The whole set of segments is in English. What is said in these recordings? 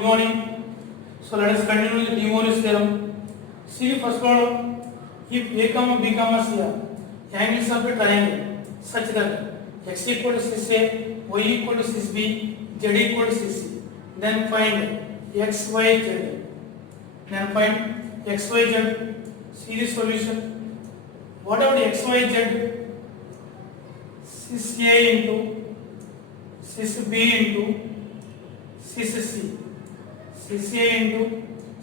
good morning. So let us continue the De Moivre's theorem. See the first problem. If A comma B comma C are angles of a triangle such that x equal to 6a, y equal to 6b, z equal to 6c, then find x, y, z. Then find x, y, z. See the solution. What are the x, y, z? 6a into 6b into 6c. 6a into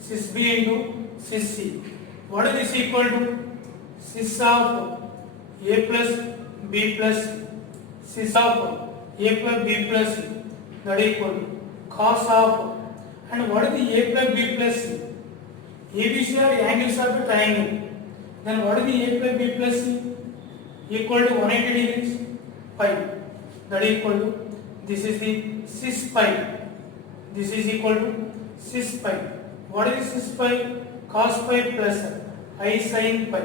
6b into 6c. What is this equal to? 6 of a plus b plus 6 of a plus b plus c, that equal to cos of, and what is the a plus b plus c? ABC are the angles of a triangle. Then what is the a plus b plus c? Equal to 180 degrees pi, that equal to, this is the 6 pi. This is equal to 6 pi. What is 6 pi? Cos pi plus I sin pi.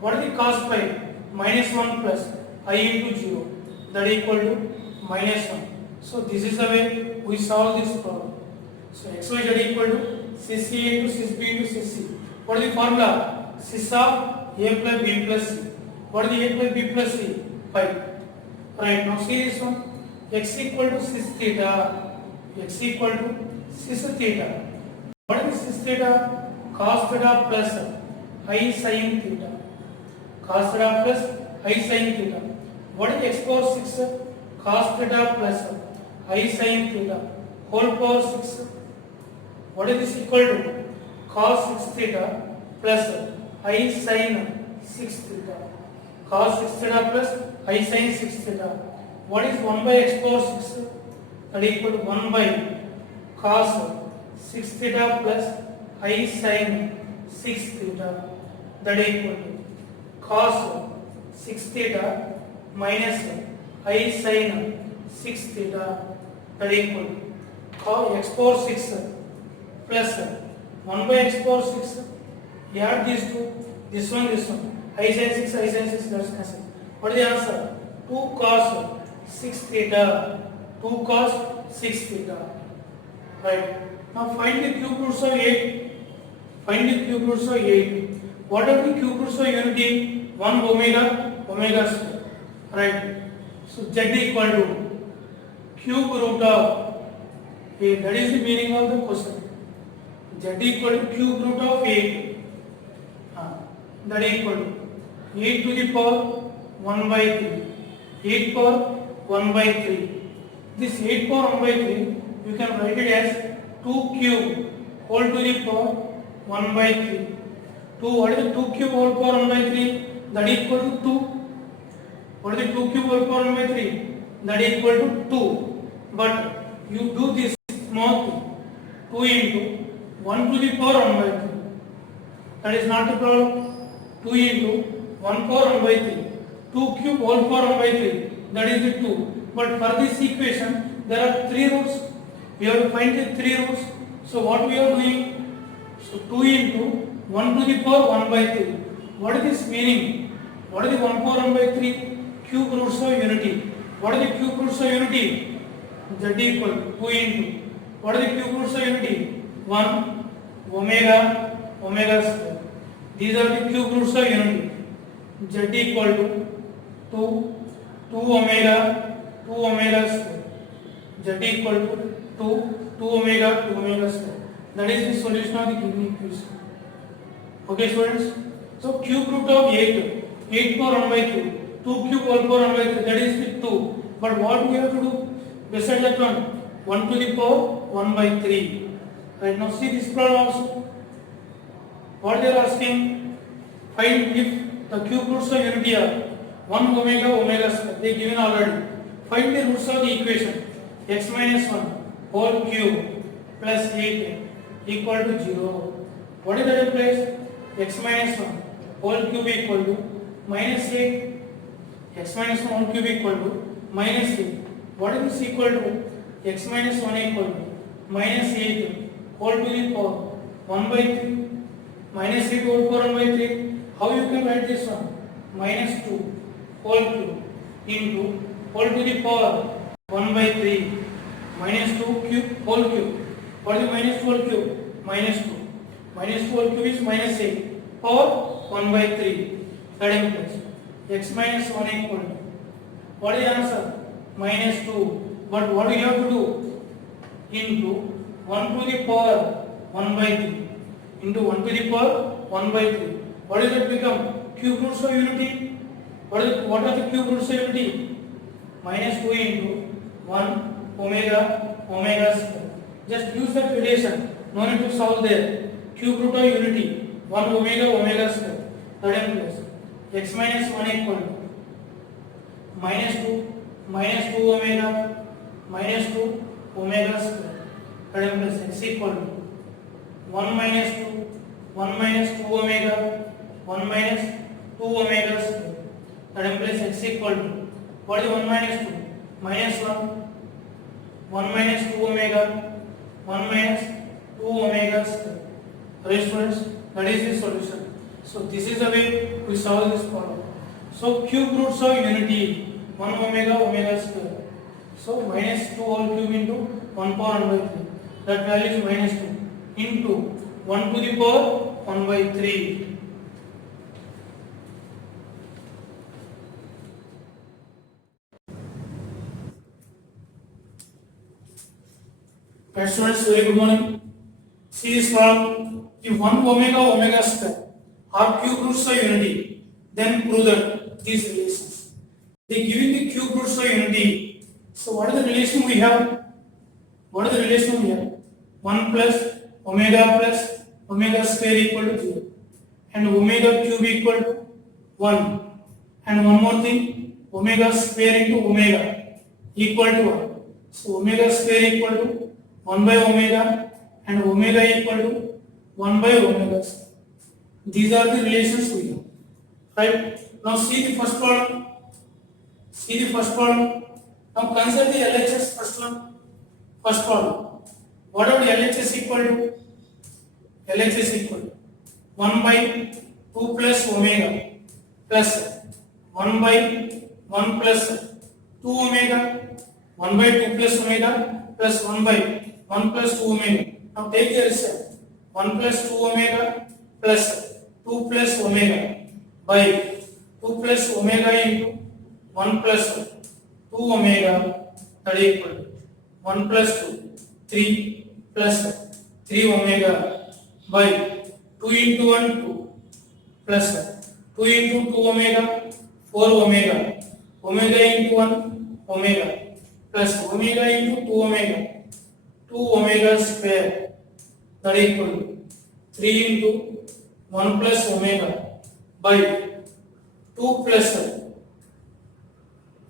What is the cos pi? Minus 1 plus I into 0. That equal to minus 1. So this is the way we solve this problem. So x, y, z equal to 6a into 6b into 6c. What is the formula? 6 of a plus b plus c. What is the a plus b plus c? Pi. Right, now see this one. X equal to 6 theta. X equal to 6 theta. What is 6 theta? Cos theta plus I sin theta. Cos theta plus I sin theta. What is x power 6? Cos theta plus I sin theta whole power 6. What is this equal to? Cos 6 theta plus I sin 6 theta. Cos 6 theta plus I sin 6 theta. What is 1 by x power 6? That equal to 1 by cos 6 theta plus I sin 6 theta. That equal to cos 6 theta minus I sin 6 theta. That equal to cos x power 6 plus 1 by x power 6. Add these two. This one. I sin 6, I sin 6. That's cancel. What is the answer? 2 cos 6 theta. 2 cos 6 theta. Right. Now find the cube roots of 8. Find the cube roots of 8. What are the cube roots of unity? 1 omega square. Right. So z equal to cube root of 8. That is the meaning of the question. Z equal to cube root of 8. That equal to 8 to the power 1 by 3. 8 power 1 by 3. This 8 power 1 by 3, you can write it as 2 cube whole to the power 1 by 3. 2, what is the 2 cube whole power 1 by 3? That equal to 2. What is the 2 cube whole power 1 by 3? That equal to 2. But you do this small thing. 2 into 1 to the power 1 by 3. That is not the problem. 2 into 1 power 1 by 3. 2 cube whole power 1 by 3. That is the 2. But for this equation, there are 3 roots. We have to find the 3 roots. So what we are doing? So 2 into 1 to the power 1 by 3. What is this meaning? What is the 1 power 1 by 3? Cube roots of unity. What are the cube roots of unity? Z equal to 2 into. What are the cube roots of unity? 1 omega square. These are the cube roots of unity. Z equal to 2 omega square. Z equal to 2 omega square. That is the solution of the given equation. Okay, students. So cube root of 8 power 1 by 3. 2 cube whole power 1 by 3. That is the 2. But what we have to do? Beside that one, 1 to the power 1 by 3. Right, now see this problem also. What they are asking? Find if the cube roots of unity are 1 omega square. They given already. Find the roots of the equation. X minus 1 whole cube plus 8 equal to 0. What is the place? X minus 1 whole cube equal to minus 8. X minus 1 whole cube equal to minus 8. What is this equal to? X minus 1 equal to minus 8 whole to the power 1 by 3. Minus 8 whole power 1 by 3. How you can write this one? Minus 2 whole cube into whole to the power 1 by 3 minus 2 cube whole cube What is minus 2 whole cube? Minus 2. Minus 2 whole cube is minus 8. Power 1 by 3. That implies x minus 1 equal to. What is the answer? Minus 2. But what do you have to do? Into 1 to the power 1 by 3. Into 1 to the power 1 by 3. What does it become? Cube roots of unity. What are the cube roots of unity? Minus 2 into 1 omega square. Just use that relation. No need to solve there. Cube root of unity 1 omega square. That implies x minus 1 equal to minus 2 omega square. That implies x equal to 1 minus 2 omega 1 minus 2 omega square. That implies x equal to, what is 1 minus 2? Minus 1 minus 2 omega 1 minus 2 omega square. Right students, that is the solution. So this is the way we solve this problem. So cube roots of unity 1 omega square. So minus 2 whole cube into 1 power 1 by 3. That value is minus 2 into 1 to the power 1 by 3. Right students, very good morning. See this problem. If 1 omega square are cube roots of unity, then prove that these relations. They giving the cube roots of unity. So what is the relation we have? 1 plus omega square equal to 0. And omega cube equal to 1. And one more thing, omega square into omega equal to 1. So omega square equal to 1 by omega and omega equal to 1 by omega square. These are the relations we have. Right? Now see the first problem. Now consider the LHS first one. First problem. What would LHS equal to? LHS equal to 1 by 2 plus omega plus 1 by 1 plus 2 omega, 1 by 2 plus omega plus 1 by 1 plus 2 omega. Now take the result. 1 plus 2 omega plus 2 plus omega by 2 plus omega into 1 plus 2 omega, that is equal to 1 plus 2, 3 plus 3 omega by 2 into 1, 2 plus 2 into 2 omega, 4 omega, omega into 1 omega plus omega into 2 omega, 2 omega square, that is equal to 3 into 1 plus omega by 2 plus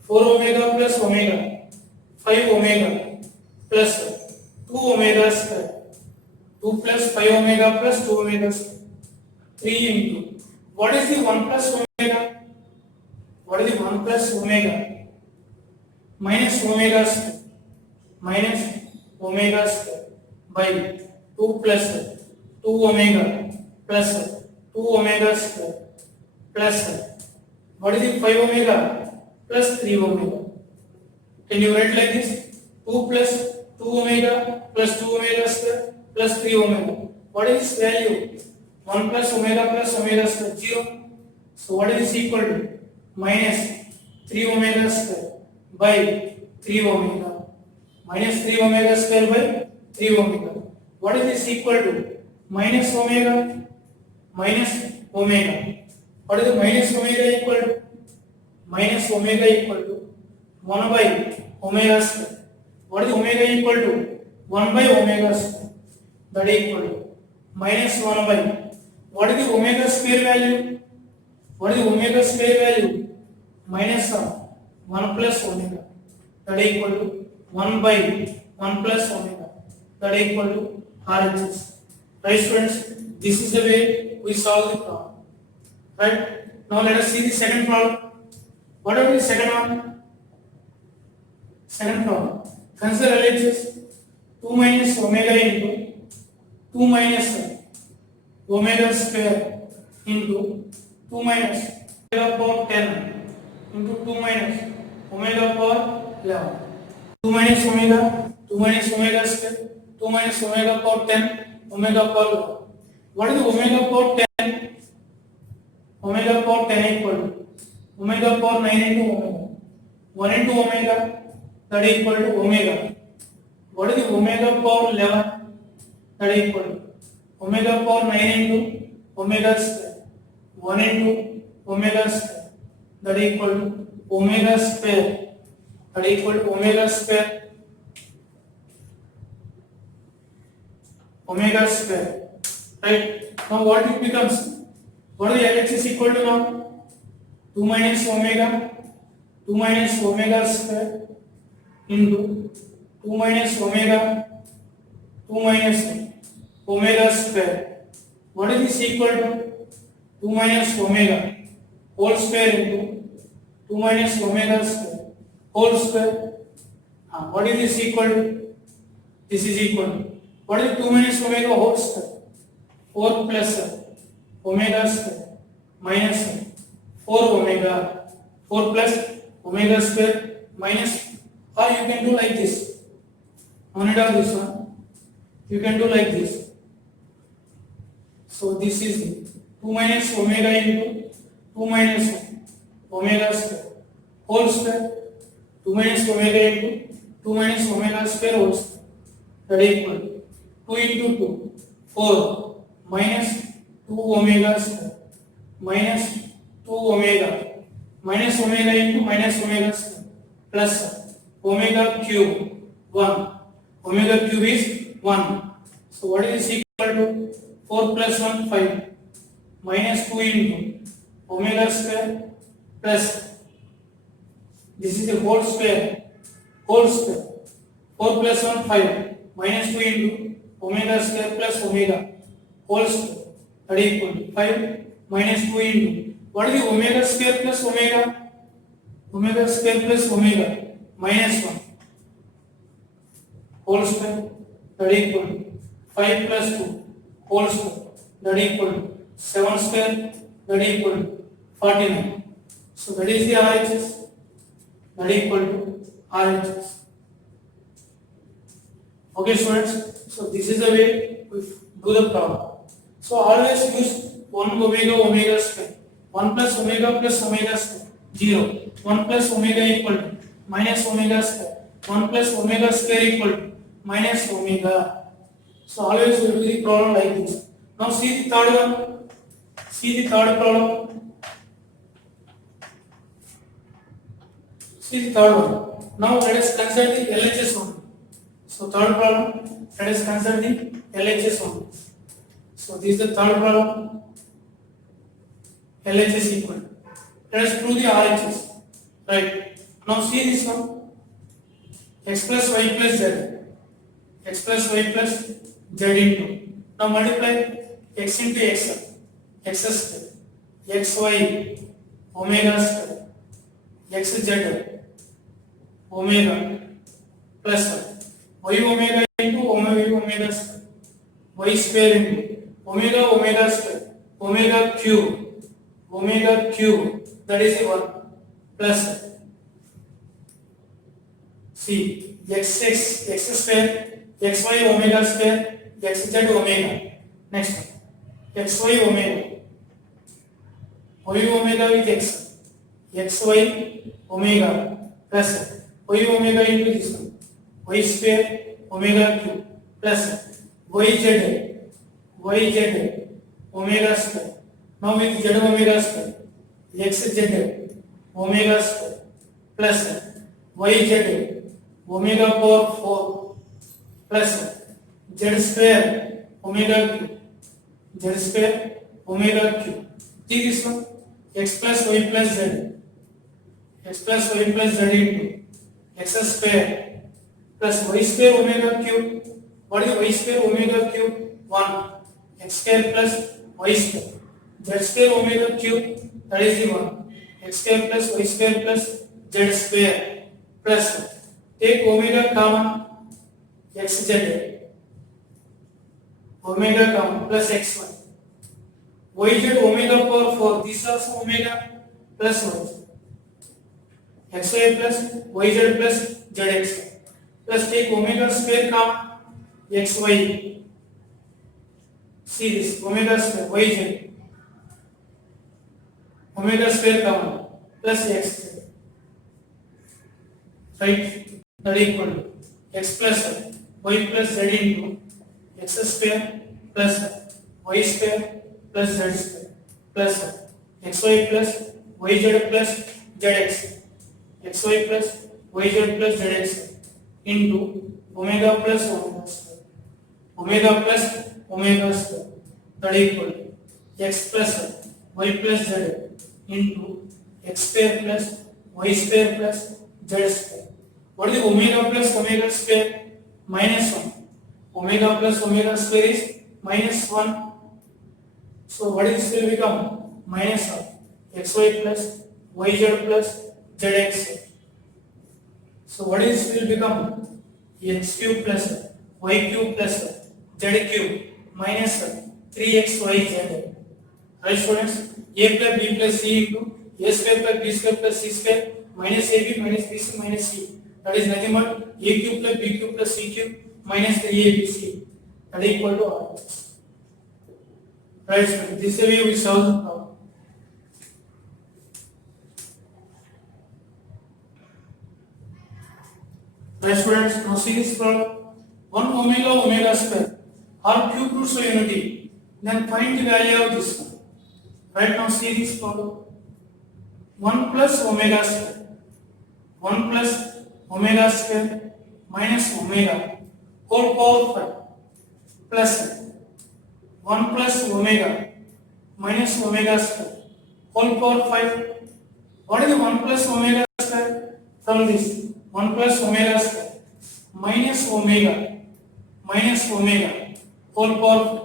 4 omega plus omega, 5 omega plus 2 omega square, 2 plus 5 omega plus 2 omega square, 3 into, what is the 1 plus omega? What is the 1 plus omega? Minus omega square, by 2 plus 2 omega plus 2 omega square plus, what is the 5 omega plus 3 omega? Can you write like this? 2 plus 2 omega plus 2 omega square plus 3 omega. What is this value? 1 plus omega square, 0. So what is this equal to? Minus 3 omega square by 3 omega. Minus 3 omega square by 3 omega. What is this equal to? Minus omega. What is the minus omega equal to? Minus omega equal to 1 by omega square. What is omega equal to? 1 by omega square. That is equal to minus 1 by, what is the omega square value? Minus 1 plus omega. That is equal to 1 by 1 plus omega. That is equal to RHS. Right students, this is the way we solve the problem. Right? Now let us see the second problem. What are the second one? Second problem. Consider LHS 2 minus omega into 2 minus omega square into 2 minus omega power 10 into 2 minus omega power 11. 2 minus omega square, 2 minus omega power 10 omega power 11. What is the omega power 10? Omega power 10 equal to omega power 9 into omega. 1 into omega, that is equal to omega. What is the omega power 11? That is equal to omega power 9 into omega square. 1 into omega square, that is equal to omega square. That is equal to omega square. Omega square. Right? Now what it becomes? What is the LHS equal to now? 2 minus omega square into 2 minus omega square. What is this equal to? 2 minus omega whole square into 2 minus omega square whole square. What is this equal to? This is equal to, what is 2 minus omega whole square? 4 plus omega square minus 4 omega. 4 plus omega square minus, or you can do like this. On it or this one, you can do like this. So this is 2 minus omega into 2 minus omega square whole square. 2 minus omega into 2 minus omega square whole square. That is equal to 2 into 2, 4 minus 2 omega square minus 2 omega minus omega into minus omega square plus omega cube 1. Omega cube is 1. So what is this equal to? 4 plus 1, 5 minus 2 into omega square plus, this is the whole square. 4 plus 1, 5 minus 2 into omega square plus omega whole square. That is equal to 5 minus 2 into, what is the omega square plus omega? Omega square plus omega minus 1 whole square. That is equal to 5 plus 2 whole square. That is equal to 7 square. That is equal to 49. So that is the RHS. That is equal to RHS. Okay students, so this is the way we do the problem. So always use 1 omega square. 1 plus omega square 0. 1 plus omega equal to minus omega square. 1 plus omega square equal to minus omega. So always we do the problem like this. Now see the third one. See the third problem. See the third one. Now let us consider the LHS one. So third problem, let us consider the LHS one. So this is the third problem. LHS equal. Let us prove the RHS. Right. Now see this one. X plus y plus z. X plus y plus z into. Now multiply x into x. X square. xy omega square. xz omega plus y omega into omega square. Y square into omega square. Omega cube. That is the one plus see x square, xy omega square, xz omega. Next one, xy omega, y omega with x, xy omega plus y omega into this one, y square omega cube plus yz omega square. Now with z omega square, xz omega square plus yz omega power 4 plus z square omega cube. Z square omega cube. See this one, x plus y plus z. X plus y plus z into x square plus y square omega cube. What is y square omega cube? 1. X square plus y square. Z square omega cube, that is the 1. X square plus y square plus z square plus, take omega common, xz. Omega common plus xy. Yz omega power 4. This is also omega plus y. Xy plus yz plus zx. Plus take omega square common, xy. See this omega square yz, omega square common plus x square, right? That equal to x plus y plus z into x square plus y square plus z square plus xy plus yz plus zx, xy plus yz plus zx into omega plus omega square, omega plus omega square, that equal to x plus y plus z into x square plus y square plus z square. What is the omega plus omega square? Minus 1. Omega plus omega square is minus 1. So what is will become? Minus of xy plus yz plus zx. So what is will become? X cube plus y cube plus z cube minus 3xyz. Right students? A plus b plus c into a square plus b square plus c square minus ab minus bc minus c. That is nothing but a cube plus b cube plus c cube minus 3abc. That is equal to r. Right students? This way we solve the problem. Right students? Now see this problem. 1 omega omega square are cube roots of unity. Then find the value of this one. Right now see this problem. 1 plus omega square. 1 plus omega square minus omega whole power 5 plus 1 plus omega minus omega square whole power 5. What is the 1 plus omega square? From this 1 plus omega square minus omega whole power 5.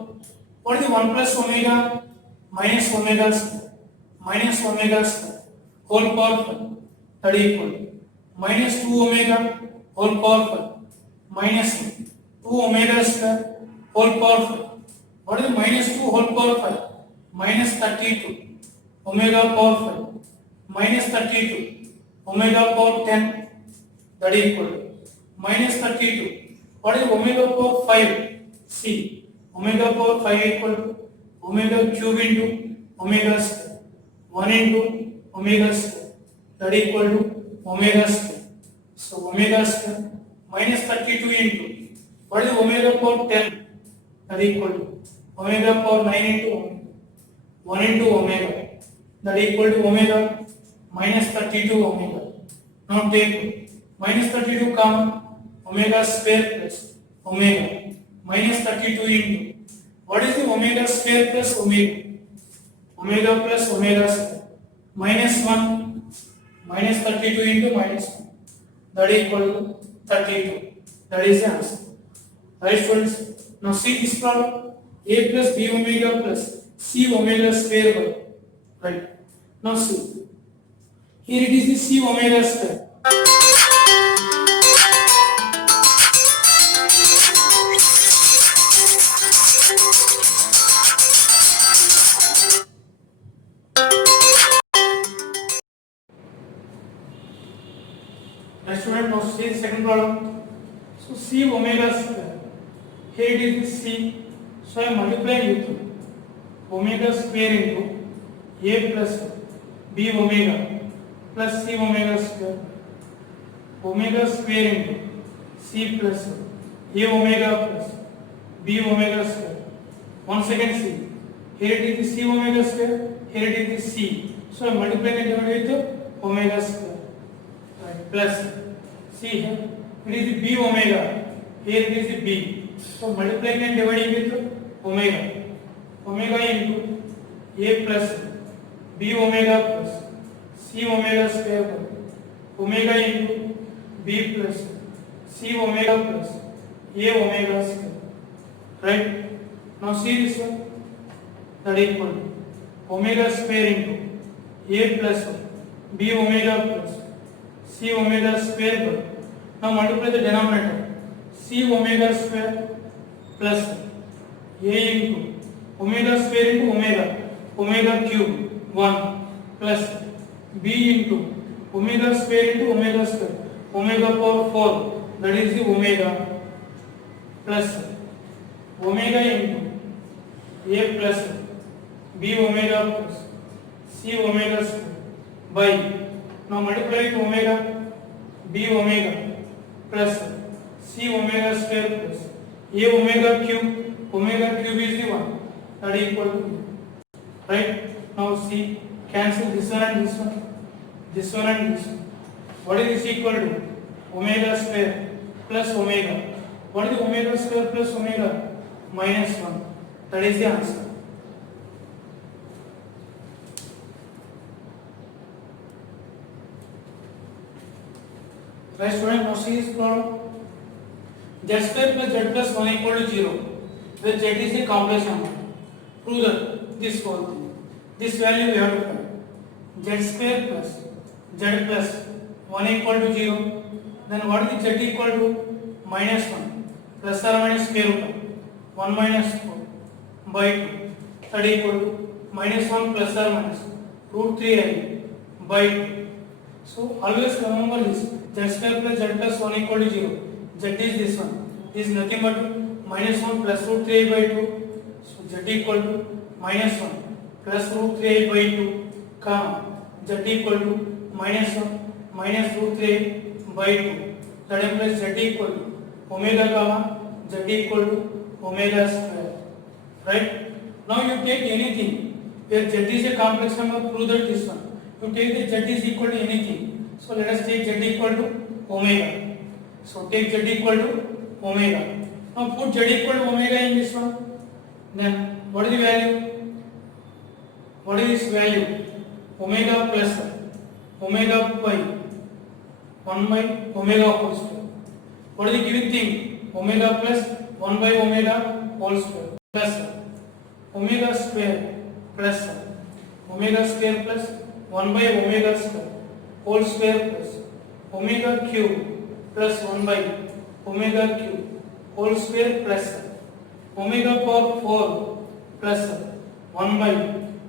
What is the 1 plus omega minus omega square whole power 5? That is equal to minus 2 omega whole power 5 minus 2 omega square whole power 5. What is the minus 2 whole power 5? Minus 32 omega power 5 minus 32 omega power 10. That is equal to minus 32. What is omega power 5? See, omega power 5 equal to omega cube into omega square 1 into omega square. That is equal to omega square. So omega square minus 32 into what is omega power 10? That is equal to omega power 9 into 1 into omega. That is equal to omega minus 32 omega. Now take minus 32 common, omega square plus omega minus 32 into what is the omega square plus omega? Omega plus omega square minus 1 minus 32 into minus 1. That is equal to 32. That is the answer. Right students? Now see this problem. A plus b omega plus c omega square by. Right. Now see. Here it is the c omega square. Right student, now see the second problem. So c omega square. Here it is the c. So I am multiplying with omega square into a plus b omega plus c omega square. Omega square into c plus a omega plus b omega square. Once again c. Here it is the c omega square. Here it is the c. So I am multiplying and dividing with omega square. Right. Plus see here. It is the b omega. Here it is the b. So multiplying and dividing with omega. Omega into a plus b omega plus c omega square by omega into b plus c omega plus a omega square. Right? Now see this one. That is equal to omega square into a plus b omega plus c omega square by. Now multiply the denominator. C omega square plus a into omega square into omega cube 1 plus b into omega square into omega square omega power 4, that is the omega plus omega into a plus b omega plus c omega square by, now multiply with omega, b omega plus c omega square plus a omega cube is the one that is equal to, right? Now see, cancel this one and this one, this one and this one. What is this equal to? Omega square plus omega. What is the omega square plus omega? Minus 1. That is the answer. Right, student, now see this problem. Z square plus z plus 1 equal to 0, where z is the complex number. Prove that this whole thing. This value we have to find. Z square plus z plus 1 equal to 0. Then what is the z equal to? Minus 1. Plus or minus square root of 1 minus 4 by 2. That equal to minus 1 plus or minus root 3i by 2. So always remember this. Z square plus z plus 1 equal to 0. Z is this one. Is nothing but minus 1 plus root 3i by 2. So z equal to minus 1 plus root 3i by 2, comma z equal to minus 1 minus root 3i by 2. That implies z equal to omega comma z equal to omega square. Right? Now you take anything where z is a complex number, prove that this one. You take that z is equal to anything. So let us take z equal to omega. So take z equal to omega. Now put z equal to omega in this one. Then what is the value? What is this value? Omega plus omega pi 1 by omega whole square. What is the given thing? Omega plus 1 by omega whole square plus omega square plus omega square plus 1 by omega square whole square plus omega cube plus 1 by omega cube whole square plus omega power 4 plus 1 by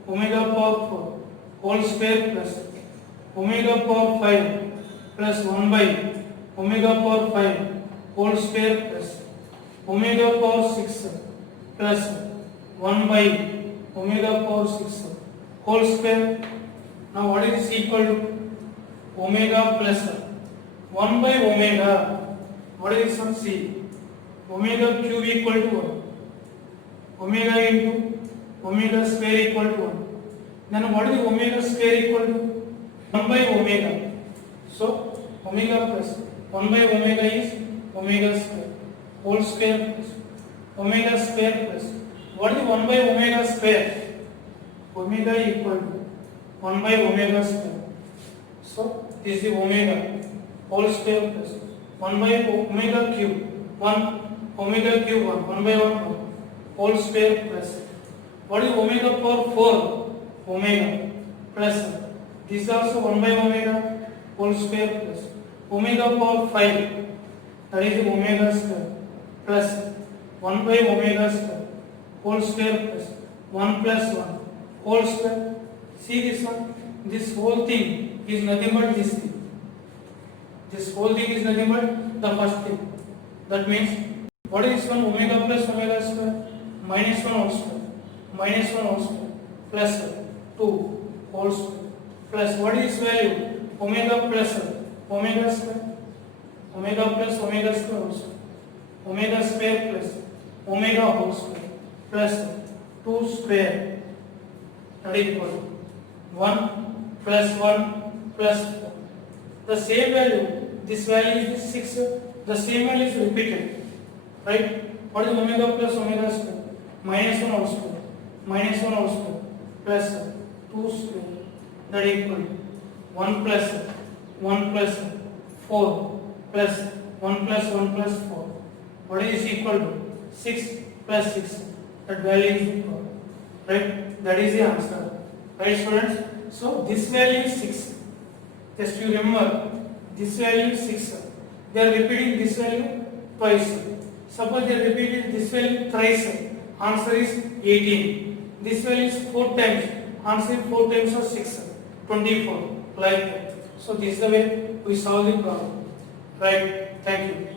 omega power 4 whole square plus omega power 5 plus 1 by omega power 5 whole square plus omega power 6 plus 1 by omega power 6 whole square. Now what is this equal to? Omega plus 1 by omega. What is this one? See, omega cube equal to 1. Omega into omega square equal to 1. Then what is omega square equal to? 1 by omega. So omega plus 1 by omega is omega square whole square plus omega square plus what is 1 by omega square? Omega equal to 1 by omega square. So this is omega whole square plus 1 by omega cube 1 omega cube 1 by 1 whole square plus what is omega power 4? Omega plus this is also 1 by omega whole square plus omega power 5, that is omega square plus 1 by omega square whole square plus 1 plus 1 whole square. See this one, this whole thing is nothing but this thing. This whole thing is nothing but the first thing. That means what is this one? Omega plus omega square minus 1 whole square minus 1 whole square plus 2 whole square plus what is this value? Omega plus omega square omega plus omega square whole square omega square plus omega whole square plus 2 square that is equal to 1 plus 1 plus 4. The same value, this value is 6, the same value is repeated, right? What is omega plus omega square? Minus 1 whole square minus 1 whole square plus 2 square that is equal to 1 plus 4 plus 1 plus 1 plus 4. What is equal to? 6 plus 6. That value is equal, right? That is the answer, right, students? So this value is 6. Just you remember, this value is 6. They are repeating this value twice. Suppose they are repeating this value thrice. Answer is 18. This value is 4 times. Answer is 4 times of 6. 24. Like that. So this is the way we solve the problem. Right? Thank you.